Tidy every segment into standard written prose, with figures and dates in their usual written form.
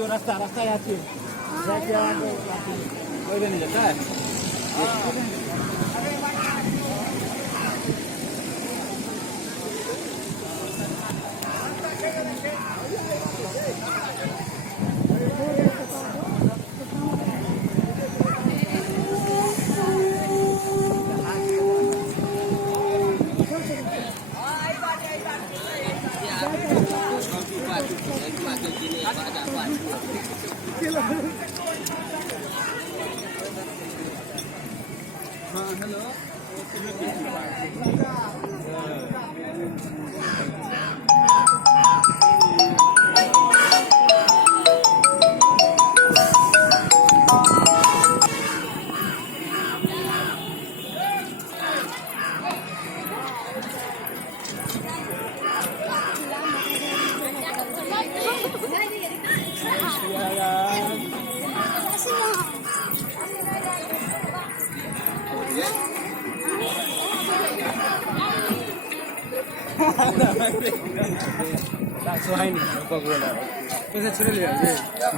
जो रास्ता रास्ता यहाँ से जाके कोई भी नहीं जाता है। हाँ हेलो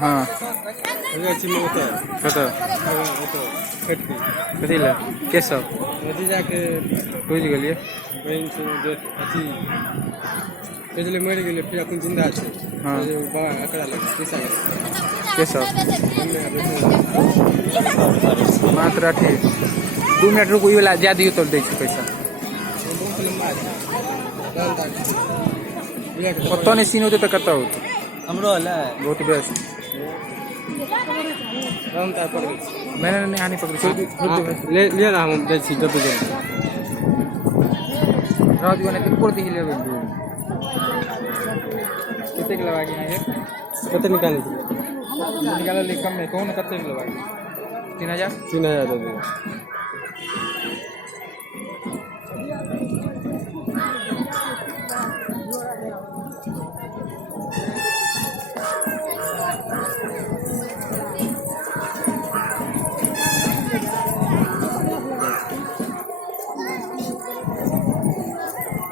हाँ कैसा बुझ गलिए मर गए फिर अपन जिंदा छे। हाँ कैसा मात्र 2 मिनट रुक वाला ज्यादा दियो तो दे पैसा कत नहीं सीन होते तो कत हो बहुत बेस्ट मैंने नहीं आने पकड़ी ले ना हम जल्दी जल्दी रात को नहीं पूरी ही ले कितने के लगा गया है कितने निकाल ले कम में कौन कितने के लगा 3000 दे दिया।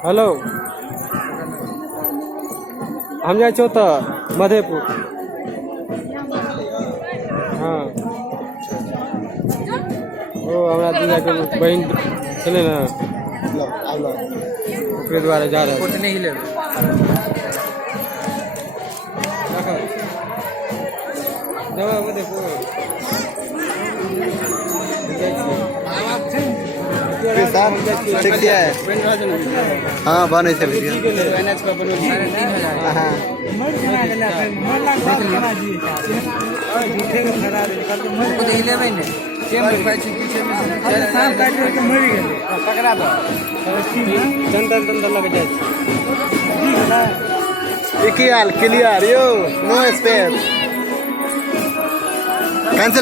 हेलो हम जाए छो तो मधेपुर। हाँ ओ हमारा दूल्हा के बहन चले ना ओकरे द्वारा जा रहे हैं नहीं ले हाँ बने से क्लियर यो नो स्पेयर कैंसिल